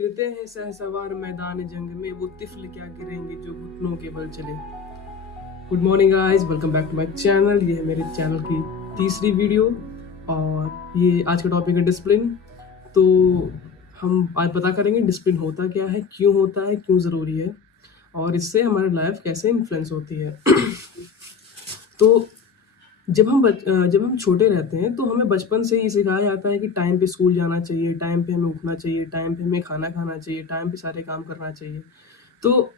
गिरते हैं सहसवार मैदान जंग में, वो तिफल क्या गिरेंगे जो घुटनों के बल चले। Good morning guys, welcome back to my channel. ये है मेरे चैनल की तीसरी वीडियो और ये आज का टॉपिक है डिसिप्लिन। तो हम आज पता करेंगे डिसिप्लिन होता क्या है, क्यों होता है, क्यों ज़रूरी है और इससे हमारी लाइफ कैसे इन्फ्लुएंस होती है। तो जब हम छोटे रहते हैं तो हमें बचपन से ही सिखाया जाता है कि टाइम पे स्कूल जाना चाहिए, टाइम पे हमें उठना चाहिए, टाइम पे हमें खाना खाना चाहिए, टाइम पे सारे काम करना चाहिए। तो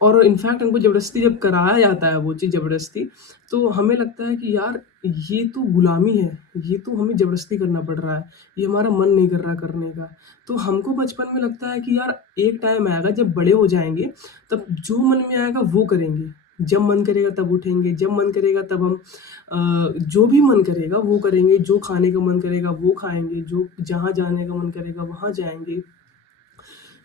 और इनफैक्ट हमको ज़बरदस्ती जब कराया जाता है वो चीज़ ज़बरदस्ती, तो हमें लगता है कि यार ये तो गुलामी है, ये तो हमें ज़बरदस्ती करना पड़ रहा है, ये हमारा मन नहीं कर रहा करने का। तो हमको बचपन में लगता है कि यार एक टाइम आएगा जब बड़े हो जाएँगे, तब जो मन में आएगा वो करेंगे। जब मन करेगा तब उठेंगे, जब मन करेगा तब हम जो भी मन करेगा वो करेंगे, जो खाने का मन करेगा वो खाएँगे, जो जहाँ जाने का मन करेगा वहाँ जाएँगे।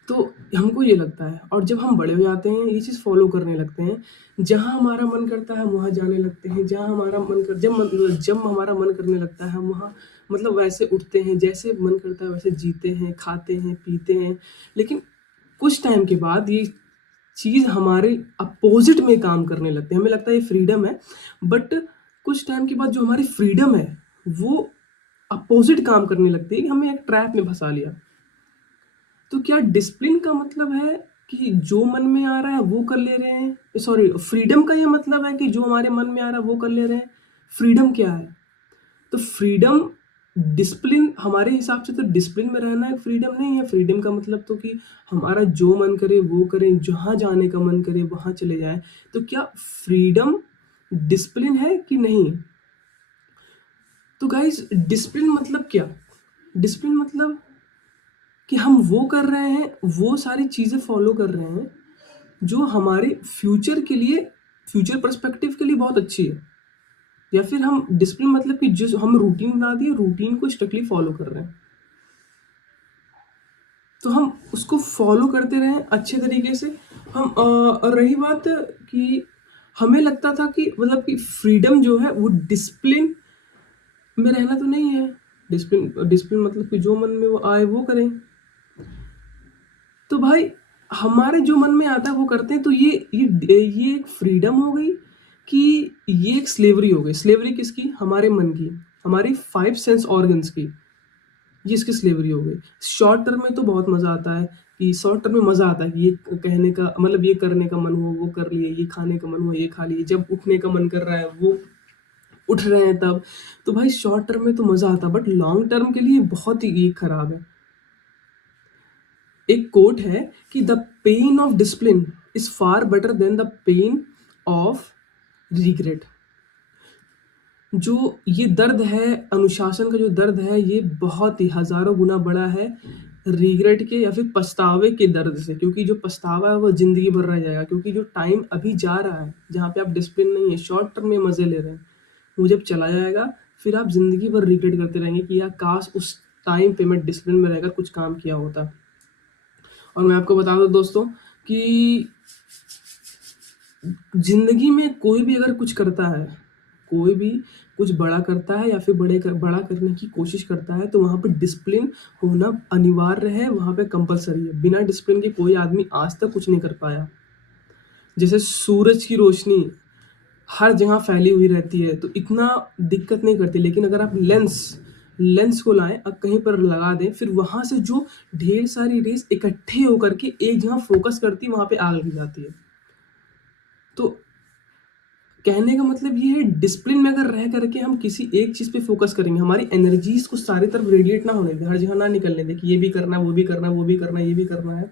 तो हमको ये लगता है और जब हम बड़े हो जाते हैं ये चीज़ फ़ॉलो करने लगते हैं। जहाँ हमारा मन करता है वहाँ जाने लगते हैं, जहाँ हमारा मन कर जब हमारा मन करने लगता है हम वहाँ मतलब वैसे उठते हैं, जैसे मन करता है वैसे जीते हैं, खाते हैं, पीते हैं। लेकिन कुछ टाइम के बाद ये चीज़ हमारे अपोज़िट में काम करने लगते हैं। हमें लगता है ये फ्रीडम है, बट कुछ टाइम के बाद जो हमारी फ्रीडम है वो अपोज़िट काम करने लगती है कि हमें एक ट्रैप में फँसा लिया। तो क्या डिसिप्लिन का मतलब है कि जो मन में आ रहा है वो कर ले रहे हैं? सॉरी, फ्रीडम का ये मतलब है कि जो हमारे मन में आ रहा है वो कर ले रहे हैं? फ्रीडम क्या है? तो फ्रीडम डिसिप्लिन हमारे हिसाब से तो डिसिप्लिन में रहना एक फ्रीडम नहीं है। फ्रीडम का मतलब तो कि हमारा जो मन करे वो करें, जहाँ जाने का मन करे वहाँ चले जाएँ। तो क्या फ्रीडम डिसिप्लिन है कि नहीं? तो गाइज़ डिसिप्लिन मतलब क्या? डिसिप्लिन मतलब कि हम वो कर रहे हैं, वो सारी चीज़ें फ़ॉलो कर रहे हैं, जो हमारे फ्यूचर पर्सपेक्टिव के लिए बहुत अच्छी है। या फिर हम डिसिप्लिन मतलब कि जो हम रूटीन बना दिए, रूटीन को स्ट्रिक्टली फ़ॉलो कर रहे हैं। तो हम उसको फ़ॉलो करते रहें अच्छे तरीके से। और रही बात कि हमें लगता था कि मतलब कि फ्रीडम जो है वो डिसिप्लिन में रहना तो नहीं है। डिसिप्लिन डिसिप्लिन मतलब कि जो मन में वो आए वो करें। तो भाई हमारे जो मन में आता है वो करते हैं। तो ये एक फ्रीडम हो गई कि ये एक स्लेवरी हो गई। स्लेवरी किसकी? हमारे मन की, हमारी 5 सेंस ऑर्गन्स की। ये इसकी स्लेवरी हो गई। शॉर्ट टर्म में तो बहुत मज़ा आता है कि शॉर्ट टर्म में मज़ा आता है कि ये कहने का मतलब ये करने का मन हो वो कर लिए, ये खाने का मन हो ये खा लिए, जब उठने का मन कर रहा है वो उठ रहे हैं तब। तो भाई शॉर्ट टर्म में तो मज़ा आता है, बट लॉन्ग टर्म के लिए बहुत ही ये खराब है। एक कोट है कि the pain of discipline is far better than the pain of regret. जो ये दर्द है, अनुशासन का जो दर्द है, ये बहुत ही हजारों गुना बड़ा है रिग्रेट के या फिर पछतावे के दर्द से। क्योंकि जो पछतावा है वो जिंदगी भर रह जाएगा। क्योंकि जो टाइम अभी जा रहा है जहाँ पे आप डिसिप्लिन नहीं है, शॉर्ट टर्म में मजे ले रहे हैं, वो जब चला जाएगा फिर आप जिंदगी भर रिग्रेट करते रहेंगे कि यार काश उस टाइम पे मैं डिसिप्लिन में रहकर कुछ काम किया होता। और मैं आपको बता दूं दोस्तों कि ज़िंदगी में कोई भी अगर कुछ करता है, कोई भी कुछ बड़ा करता है या फिर बड़ा करने की कोशिश करता है, तो वहाँ पे डिसिप्लिन होना अनिवार्य है, वहाँ पे कंपल्सरी है। बिना डिसिप्लिन के कोई आदमी आज तक कुछ नहीं कर पाया। जैसे सूरज की रोशनी हर जगह फैली हुई रहती है, तो इतना दिक्कत नहीं करती। लेकिन अगर आप लेंस को लाएँ, अब कहीं पर लगा दें, फिर वहाँ से जो ढेर सारी रेज़ इकट्ठे होकर के एक जगह फ़ोकस करती है, वहाँ पे आग लग जाती है। तो कहने का मतलब ये है, डिसिप्लिन में अगर रह करके हम किसी एक चीज़ पे फ़ोकस करेंगे, हमारी एनर्जीज़ को सारी तरफ रेडिएट ना होने दें, हर जगह ना निकलने दें कि ये भी करना है, वो भी करना है, वो भी करना है, ये भी करना है।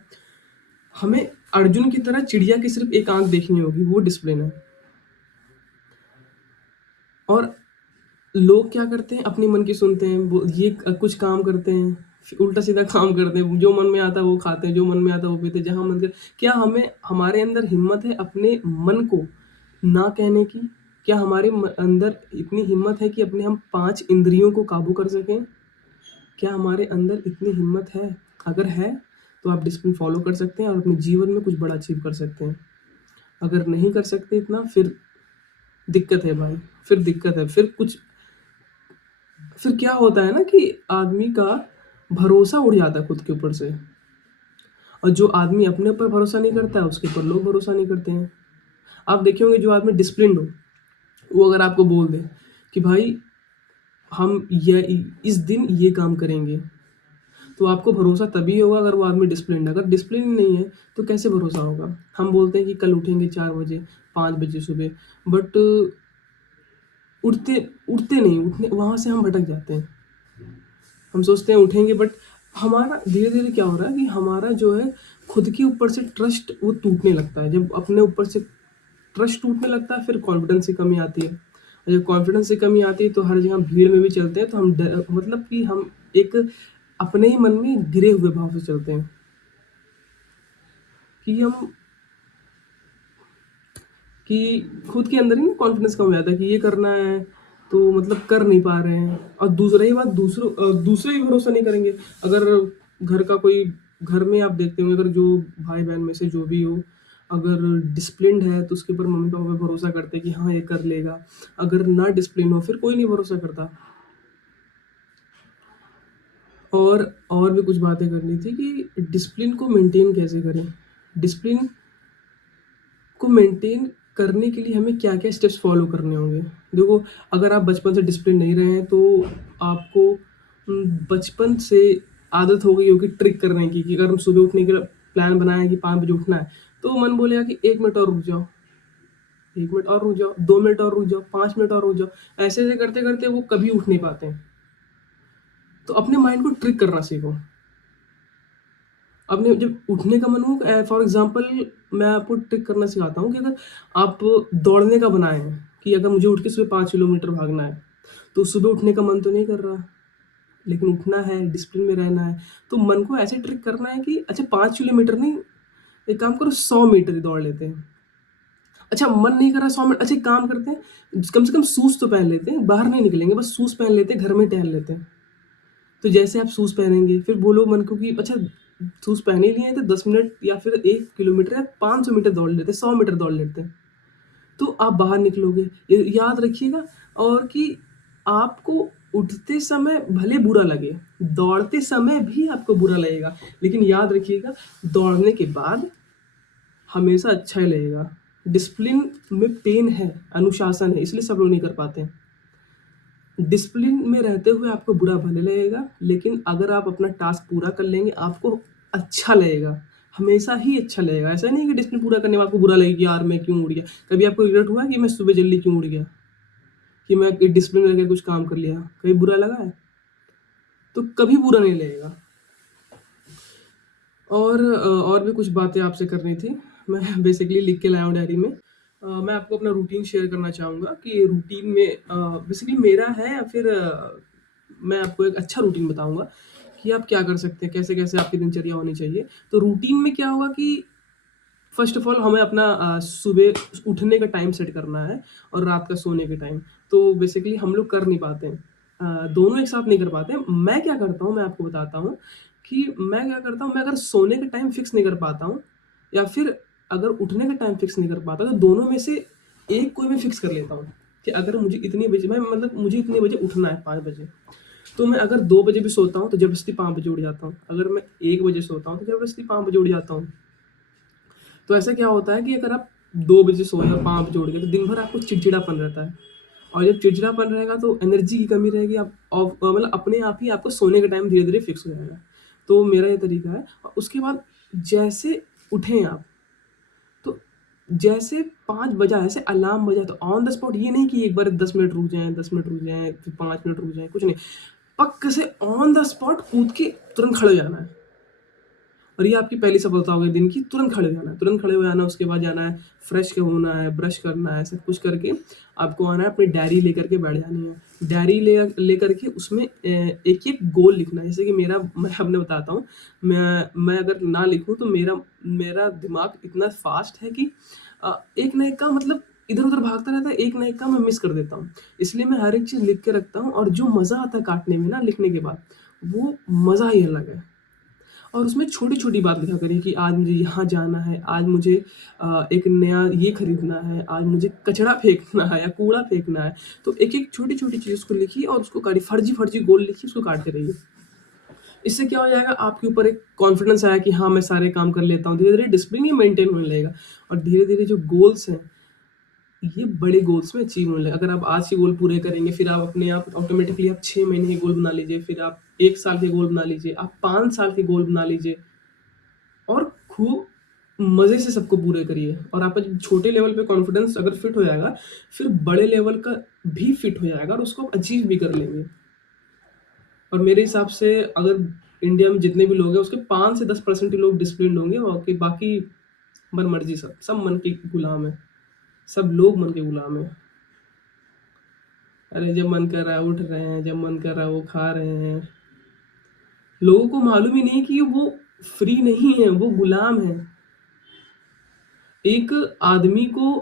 हमें अर्जुन की तरह चिड़िया की सिर्फ़ एक आँख देखनी होगी, वो डिसिप्लिन है। और लोग क्या करते हैं, अपने मन की सुनते हैं, वो ये कुछ काम करते हैं, फिर उल्टा-सीधा काम करते हैं, जो मन में आता है वो खाते हैं, जो मन में आता है वो पीते हैं, जहाँ मन कर क्या हमें हमारे अंदर हिम्मत है अपने मन को ना कहने की? क्या हमारे अंदर इतनी हिम्मत है कि अपने हम 5 इंद्रियों को काबू कर सकें? क्या हमारे अंदर इतनी हिम्मत है? अगर है, तो आप डिसिप्लिन फ़ॉलो कर सकते हैं और अपने जीवन में कुछ बड़ा अचीव कर सकते हैं। अगर नहीं कर सकते इतना, फिर दिक्कत है भाई, फिर दिक्कत है। फिर क्या होता है ना कि आदमी का भरोसा उड़ जाता है खुद के ऊपर से। और जो आदमी अपने ऊपर भरोसा नहीं करता है उसके ऊपर लोग भरोसा नहीं करते हैं। आप देखे होंगे जो आदमी डिसिप्लिन्ड हो वो अगर आपको बोल दे कि भाई हम ये इस दिन ये काम करेंगे, तो आपको भरोसा तभी होगा अगर वो आदमी डिसिप्लिन्ड है। अगर डिसिप्लिन नहीं है तो कैसे भरोसा होगा। हम बोलते हैं कि कल उठेंगे 4 बजे 5 बजे सुबह, बट उठते उठते नहीं, उठने वहाँ से हम भटक जाते हैं। हम सोचते हैं उठेंगे, बट हमारा धीरे धीरे क्या हो रहा है कि हमारा जो है खुद के ऊपर से ट्रस्ट वो टूटने लगता है। जब अपने ऊपर से ट्रस्ट टूटने लगता है फिर कॉन्फिडेंस की कमी आती है, और जब कॉन्फिडेंस की कमी आती है तो हर जगह भीड़ में भी चलते हैं तो हम मतलब कि हम एक अपने ही मन में गिरे हुए भाव से चलते हैं कि हम कि खुद के अंदर ही ना कॉन्फिडेंस कम हो जाता है कि ये करना है तो मतलब कर नहीं पा रहे हैं। और दूसरा ही बात, दूसरे भी भरोसा नहीं करेंगे। अगर घर का कोई, घर में आप देखते होंगे अगर जो भाई बहन में से जो भी हो अगर डिसिप्लिन्ड है तो उसके ऊपर मम्मी पापा भरोसा करते हैं कि हाँ ये कर लेगा। अगर ना डिसिप्लिन हो फिर कोई नहीं भरोसा करता। और भी कुछ बातें करनी थी कि डिसिप्लिन को मेंटेन कैसे करें। डिसिप्लिन को मेंटेन करने के लिए हमें क्या क्या स्टेप्स फॉलो करने होंगे। देखो, अगर आप बचपन से डिसिप्लिन नहीं रहे हैं तो आपको बचपन से आदत हो गई होगी ट्रिक करने की कि अगर हम सुबह उठने के प्लान बनाए कि 5 बजे उठना है तो मन बोलेगा कि 1 मिनट और रुक जाओ, 1 मिनट और रुक जाओ, 2 मिनट और रुक जाओ, 5 मिनट और रुक जाओ। ऐसे ऐसे करते करते वो कभी उठ नहीं पाते हैं। तो अपने माइंड को ट्रिक करना सीखो। अपने जब उठने का मन हो, फॉर एग्जांपल मैं आपको ट्रिक करना सिखाता हूँ कि अगर आप दौड़ने का बनाए हैं कि अगर मुझे उठ के सुबह 5 किलोमीटर भागना है तो सुबह उठने का मन तो नहीं कर रहा, लेकिन उठना है, डिसिप्लिन में रहना है, तो मन को ऐसे ट्रिक करना है कि अच्छा 5 किलोमीटर नहीं, एक काम करो 100 मीटर ही दौड़ लेते हैं। अच्छा मन नहीं कर रहा 100 मीटर, अच्छा एक काम करते हैं कम से कम शूज़ तो पहन लेते हैं, बाहर नहीं निकलेंगे, बस शूज़ पहन लेते हैं, घर में टहल लेते हैं। तो जैसे आप शूज़ पहनेंगे फिर बोलो मन को कि अच्छा शूज़ पहन ही लिए हैं तो 10 मिनट या फिर 1 किलोमीटर या 500 मीटर दौड़ लेते हैं, 100 मीटर दौड़ लेते हैं। तो आप बाहर निकलोगे। याद रखिएगा, और कि आपको उठते समय भले बुरा लगे, दौड़ते समय भी आपको बुरा लगेगा, लेकिन याद रखिएगा दौड़ने के बाद हमेशा अच्छा ही लगेगा। डिसिप्लिन में पेन है, अनुशासन है, इसलिए सब लोग नहीं कर पाते हैं। डिसिप्लिन में रहते हुए आपको बुरा भले लगेगा, लेकिन अगर आप अपना टास्क पूरा कर लेंगे आपको अच्छा लगेगा, हमेशा ही अच्छा लगेगा। ऐसा नहीं है कि डिसिप्लिन पूरा करने में आपको बुरा लगेगा कि यार मैं क्यों उठ गया। कभी आपको रिग्रेट हुआ है कि मैं सुबह जल्दी क्यों उठ गया, कि मैं डिसिप्लिन में रहकर कुछ काम कर लिया, कभी बुरा लगा है? तो कभी बुरा नहीं लगेगा। और भी कुछ बातें आपसे करनी थी, मैं बेसिकली लिख के लाया हूँ डायरी में। मैं आपको अपना रूटीन शेयर करना चाहूँगा कि रूटीन में बेसिकली मेरा है, या फिर मैं आपको एक अच्छा रूटीन बताऊँगा कि आप क्या कर सकते हैं, कैसे-कैसे आपकी दिनचर्या होनी चाहिए। तो रूटीन में क्या होगा कि फर्स्ट ऑफ ऑल हमें अपना सुबह उठने का टाइम सेट करना है और रात का सोने के टाइम। तो बेसिकली हम लोग कर नहीं पाते हैं, दोनों एक साथ नहीं कर पाते हैं। मैं क्या करता हूँ मैं आपको बताता हूँ कि मैं क्या करता हूँ। मैं अगर सोने का टाइम फिक्स नहीं कर पाता हूँ या फिर अगर उठने का टाइम फिक्स नहीं कर पाता, तो दोनों में से एक कोई मैं फिक्स कर लेता हूँ कि अगर मुझे इतनी बजे मुझे इतने बजे उठना है 5 बजे, तो मैं अगर 2 बजे भी सोता हूँ तो ज़बरदस्ती 5 बजे उठ जाता हूँ। अगर मैं 1 बजे सोता हूँ तो ज़बरदस्ती 5 बजे उठ जाता हूँ। तो ऐसा क्या होता है कि अगर आप 2 बजे सोए और 5 बजे उठ गए तो दिन भर आपको चिड़चिड़ापन रहता है, और जब चिड़चिड़ापन रहेगा तो एनर्जी की कमी रहेगी। आप मतलब अपने आप ही आपको सोने का टाइम धीरे-धीरे फिक्स हो जाएगा। तो मेरा ये तरीका है। और उसके बाद जैसे उठें आप, तो जैसे 5 बजा, ऐसे अलार्म बजा तो ऑन द स्पॉट, ये नहीं कि एक बार 10 मिनट रुक जाएँ, 10 मिनट रुक जाएँ, फिर 5 मिनट रुक जाएँ, कुछ नहीं। पक्के से ऑन द स्पॉट कूद के तुरंत खड़े हो जाना है। और ये आपकी पहली सफलता होगी दिन की। तुरंत खड़े हो जाना है, तुरंत खड़े हो जाना है। उसके बाद जाना है, फ्रेश होना है, ब्रश करना है, सब कुछ करके आपको आना है, अपनी डायरी लेकर के बैठ जानी है। डायरी लेकर के उसमें एक-एक गोल लिखना है। जैसे कि मैं अपने बताता हूँ, मैं अगर ना लिखूँ तो मेरा दिमाग इतना फास्ट है कि एक ना एक का मतलब इधर-उधर भागता रहता है, एक ना एक काम मैं मिस कर देता हूँ। इसलिए मैं हर एक चीज़ लिख के रखता हूँ, और जो मज़ा आता है काटने में ना लिखने के बाद, वो मज़ा ही अलग है। और उसमें छोटी-छोटी बात लिखा करें कि आज मुझे यहाँ जाना है, आज मुझे एक नया ये खरीदना है, आज मुझे कचरा फेंकना है या कूड़ा फेंकना है। तो एक-एक छोटी-छोटी चीज़ को लिखिए और उसको काटिए, फर्जी-फर्जी गोल लिखिए, उसको काटते रहिए। इससे क्या हो जाएगा, आपके ऊपर एक कॉन्फिडेंस आया कि हाँ मैं सारे काम कर लेता हूँ, धीरे धीरे डिसिप्लिन ये मेंटेन होने लगेगा। और धीरे धीरे जो गोल्स हैं ये बड़े गोल्स में अचीव होने लगे। अगर आप आज के गोल पूरे करेंगे, फिर आप अपने आप ऑटोमेटिकली आप 6 महीने के गोल बना लीजिए, फिर आप 1 साल के गोल बना लीजिए, आप 5 साल के गोल बना लीजिए और खूब मज़े से सबको पूरे करिए। और आपका जब छोटे लेवल पे कॉन्फिडेंस अगर फिट हो जाएगा, फिर बड़े लेवल का भी फिट हो जाएगा और उसको आप अचीव भी कर लेंगे। और मेरे हिसाब से अगर इंडिया में जितने भी लोग हैं उसके 5 से 10% ही लोग डिसिप्लिन होंगे, और कि बाकी मन मर्जी, सब सब मन के गुलाम है, सब लोग मन के गुलाम है। अरे जब मन कर रहा है उठ रहे हैं, जब मन कर रहा है वो खा रहे हैं। लोगों को मालूम ही नहीं कि वो फ्री नहीं है, वो गुलाम है। एक आदमी को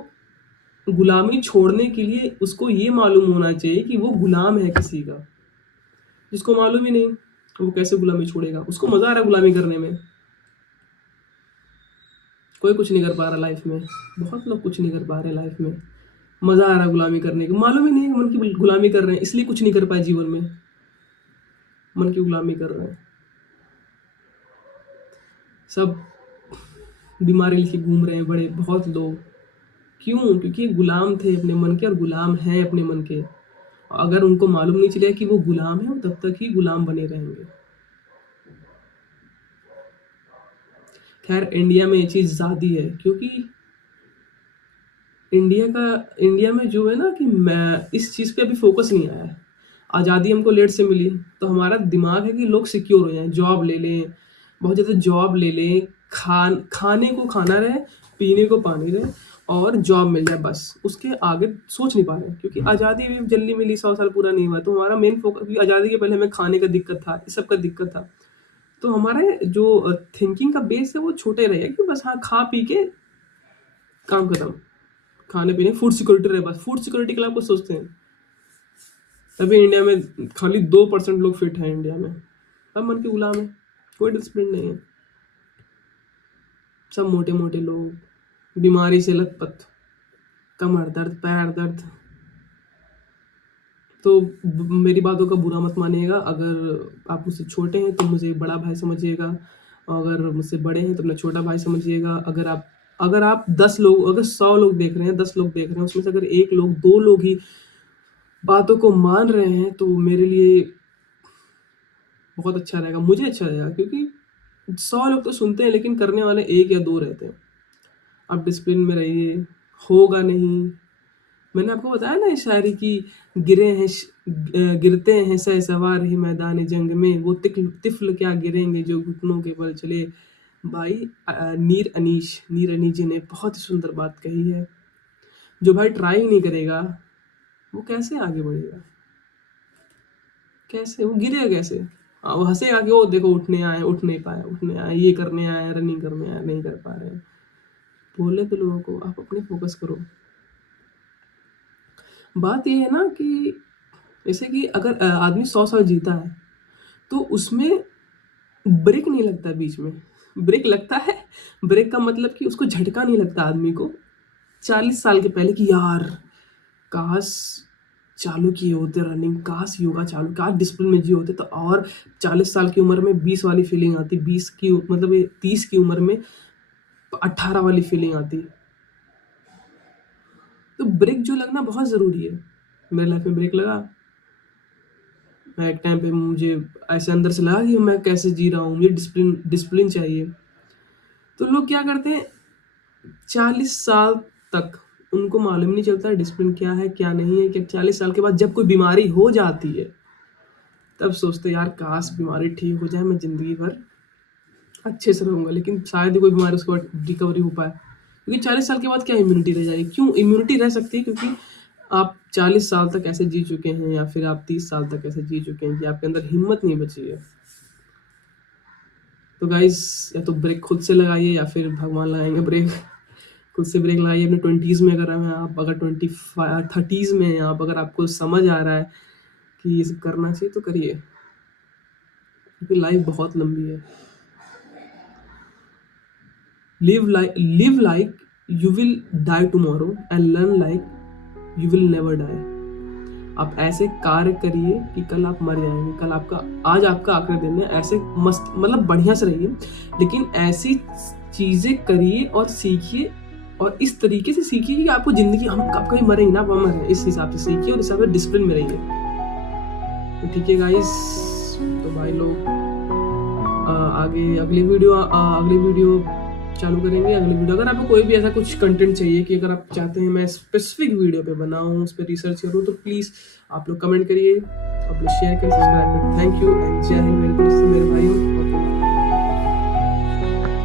गुलामी छोड़ने के लिए उसको ये मालूम होना चाहिए कि वो गुलाम है किसी का। जिसको मालूम ही नहीं वो कैसे गुलामी छोड़ेगा? उसको मजा आ रहा है गुलामी करने में। कोई कुछ नहीं कर पा रहा लाइफ में, बहुत लोग कुछ नहीं कर पा रहे लाइफ में। मजा आ रहा है गुलामी करने का, मालूम ही नहीं है मन की गुलामी कर रहे हैं, इसलिए कुछ नहीं कर पाए जीवन में, मन की गुलामी कर रहे हैं। सब बीमारी लेके घूम रहे हैं बड़े बहुत लोग। क्यों? क्योंकि गुलाम थे अपने मन के और गुलाम हैं अपने मन के। अगर उनको मालूम नहीं चलेगा कि वो गुलाम है, वो तब तक ही गुलाम बने रहेंगे। खैर इंडिया में ये चीज़ ज़्यादा है, क्योंकि इंडिया में जो है ना कि मैं इस चीज़ पे अभी फोकस नहीं आया है। आज़ादी हमको लेट से मिली, तो हमारा दिमाग है कि लोग सिक्योर हो जाएं, जॉब ले लें, बहुत ज़्यादा जॉब ले लें, खाने को खाना रहे, पीने को पानी रहे और जॉब मिल जाए, बस उसके आगे सोच नहीं पा रहे हैं। क्योंकि आज़ादी भी जल्दी मिली, 100 साल पूरा नहीं हुआ, तो हमारा मेन फोकस, आज़ादी के पहले हमें खाने का दिक्कत था, इस सब का दिक्कत था, तो हमारे जो थिंकिंग का बेस है वो छोटे रहे कि बस हाँ खा पी के काम खत्म, खाने पीने, फूड सिक्योरिटी रहे, बस फूड सिक्योरिटी के लिए आप कुछ सोचते हैं। तभी इंडिया में खाली 2% लोग फिट हैं इंडिया में, सब मन के गुलाम है, कोई डिसिप्लिन नहीं है, सब मोटे मोटे लोग, बीमारी से लथपथ, कमर दर्द, पैर दर्द। तो मेरी बातों का बुरा मत मानिएगा, अगर आप मुझसे छोटे हैं तो मुझे बड़ा भाई समझिएगा, अगर मुझसे बड़े हैं तो अपना छोटा भाई समझिएगा। अगर आप 10 लोग, अगर 100 लोग देख रहे हैं, 10 लोग देख रहे हैं, उसमें से अगर 1 लोग, 2 लोग ही बातों को मान रहे हैं तो मेरे लिए बहुत अच्छा रहेगा, मुझे अच्छा रहेगा। क्योंकि 100 लोग तो सुनते हैं लेकिन करने वाले 1 या 2 रहते हैं। आप डिसिप्लिन में रहिए, होगा नहीं। मैंने आपको बताया ना इस शायरी की, गिरते हैं सवार ही मैदान जंग में, वो तिफल क्या गिरेंगे जो घुटनों के बल चले। भाई नीर अनीश जी ने बहुत ही सुंदर बात कही है। जो भाई ट्राई नहीं करेगा वो कैसे आगे बढ़ेगा? कैसे वो गिरेगा? कैसे? वो हंसेगा कि वो देखो उठने आए, उठ नहीं पाए, उठने आए, ये करने आए, रनिंग करने आए, नहीं कर पा रहे हैं। बोले तो लोगों को, आप अपने फोकस करो। बात ये है ना कि जैसे कि अगर आदमी 100 साल जीता है तो उसमें ब्रेक नहीं लगता बीच में। ब्रेक लगता है, ब्रेक का मतलब कि उसको झटका नहीं लगता आदमी को 40 साल के पहले कि यार काश चालू किए होते रनिंग, काश योगा चालू, काश डिसिप्लिन में जिए होते, तो और 40 साल की उम्र में 20 वाली फीलिंग आती, 20 की मतलब 30 की उम्र में 18 वाली फीलिंग आती। तो ब्रेक जो लगना बहुत ज़रूरी है। मेरे लाइफ में ब्रेक लगा, मैं एक टाइम पे मुझे ऐसे अंदर से लगा कि मैं कैसे जी रहा हूँ, मुझे डिसिप्लिन चाहिए। तो लोग क्या करते हैं, 40 साल तक उनको मालूम नहीं चलता है डिसिप्लिन क्या है क्या नहीं है। कि 40 साल के बाद जब कोई बीमारी हो जाती है तब सोचते यार काश बीमारी ठीक हो जाए, मैं ज़िंदगी भर अच्छे से रहूँगा। लेकिन शायद ही कोई बीमारी उसके बाद रिकवरी हो पाए, क्योंकि 40 साल के बाद क्या इम्यूनिटी रह जाएगी? क्यों इम्यूनिटी रह सकती है? क्योंकि आप 40 साल तक ऐसे जी चुके हैं, या फिर आप 30 साल तक ऐसे जी चुके हैं कि आपके अंदर हिम्मत नहीं बची है। तो गाइस, या तो ब्रेक खुद से लगाइए या फिर भगवान लगाएंगे ब्रेक। खुद से ब्रेक लगाइए अपने 20s में। अगर आप अगर 30s में हैं आप, अगर आपको समझ आ रहा है कि ये सब करना चाहिए तो करिए, क्योंकि लाइफ बहुत लंबी है। Live like you will die tomorrow and learn like you will never die. आप ऐसे कार्य करिए कि कल आप मर जाएंगे, कल आपका, आज आपका आखिरी दिन है। ऐसे मस्त मतलब बढ़िया से रहिए, लेकिन ऐसी चीज़ें करिए और सीखिए, और इस तरीके से सीखिए कि आपको ज़िंदगी, हम कब कभी मरेंगे ना, आप मरें, इस हिसाब से सीखिए और इस हिसाब से डिसिप्लिन में रहिए। तो ठीक है गाइस, तो भाई लोग आगे अगली वीडियो चालू करेंगे। अगली वीडियो, अगर आपको कोई भी ऐसा कुछ कंटेंट चाहिए कि अगर आप चाहते हैं मैं स्पेसिफिक वीडियो पे बनाऊं, उस पर रिसर्च करूं, तो प्लीज़ आप लोग कमेंट करिए, आप लोग शेयर करें, सब्सक्राइब करें। थैंक यू एंड जय हिंद मेरे दोस्तों, मेरे भाइयों।